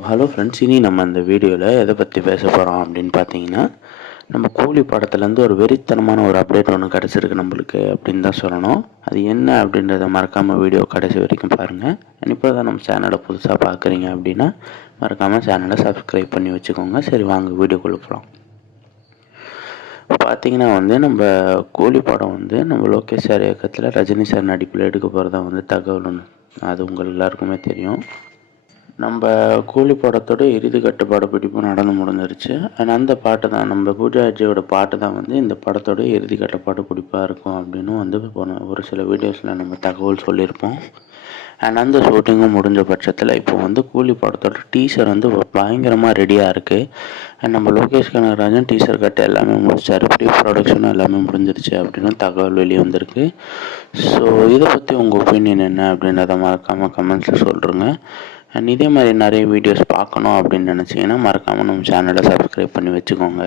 Hello friends இனி நம்ம இந்த வீடியோவில் எதை பற்றி பேச போகிறோம் அப்படின்னு பார்த்தீங்கன்னா நம்ம கூலி படத்துலேருந்து ஒரு வெறித்தனமான ஒரு அப்டேட் ஒன்று கிடச்சிருக்கு நம்மளுக்கு அப்படின்னு தான் சொல்லணும். அது என்ன அப்படின்றத மறக்காமல் வீடியோ கடைசி வரைக்கும் பாருங்கள் இப்போ தான் நம்ம சேனலை புதுசாக பார்க்குறீங்க அப்படின்னா மறக்காமல் சேனலை சப்ஸ்கிரைப் பண்ணி வச்சுக்கோங்க. சரி வாங்க வீடியோக்குள்ளே போகலாம் பார்த்தீங்கன்னா வந்து நம்ம கூலி படம் வந்து நம்ம லோகேஷ் சார் இயக்கத்தில் ரஜினி சார் நடிப்பில் எடுக்க போகிறதா வந்து தகவல் ஒன்று அது உங்கள் எல்லாருக்குமே தெரியும். நம்ம கூலி படத்தோட இறுதி கட்டு படப்பிடிப்பு நடந்து முடிஞ்சிருச்சு. அண்ட் அந்த பாட்டு தான் நம்ம பூஜாஜியோட பாட்டு தான் வந்து இந்த படத்தோட இறுதி கட்ட படப்பிடிப்பாக இருக்கும் அப்படின்னு வந்து போன ஒரு சில வீடியோஸில் நம்ம தகவல் சொல்லியிருப்போம். அண்ட் அந்த ஷூட்டிங்கும் முடிஞ்ச பட்சத்தில் இப்போ வந்து கூலி படத்தோட டீசர் வந்து பயங்கரமாக ரெடியாக இருக்குது அண்ட் நம்ம லோகேஷ் கனகராஜன் டீசர் கட்டு எல்லாமே முடிச்சார். ப்ரீ ப்ரொடக்ஷனும் எல்லாமே முடிஞ்சிருச்சு அப்படின்னு தகவல் வெளியே வந்திருக்கு. ஸோ இதை பற்றி உங்கள் ஒப்பீனியன் என்ன அப்படின்றத மறக்காமல் கமெண்ட்ஸில் சொல்கிறேங்க அண்ட் இதே மாதிரி நிறைய வீடியோஸ் பார்க்கணும் அப்படின்னு நினச்சிங்கன்னா மறக்காமல் நம்ம சேனலை சப்ஸ்கிரைப் பண்ணி வச்சுக்கோங்க.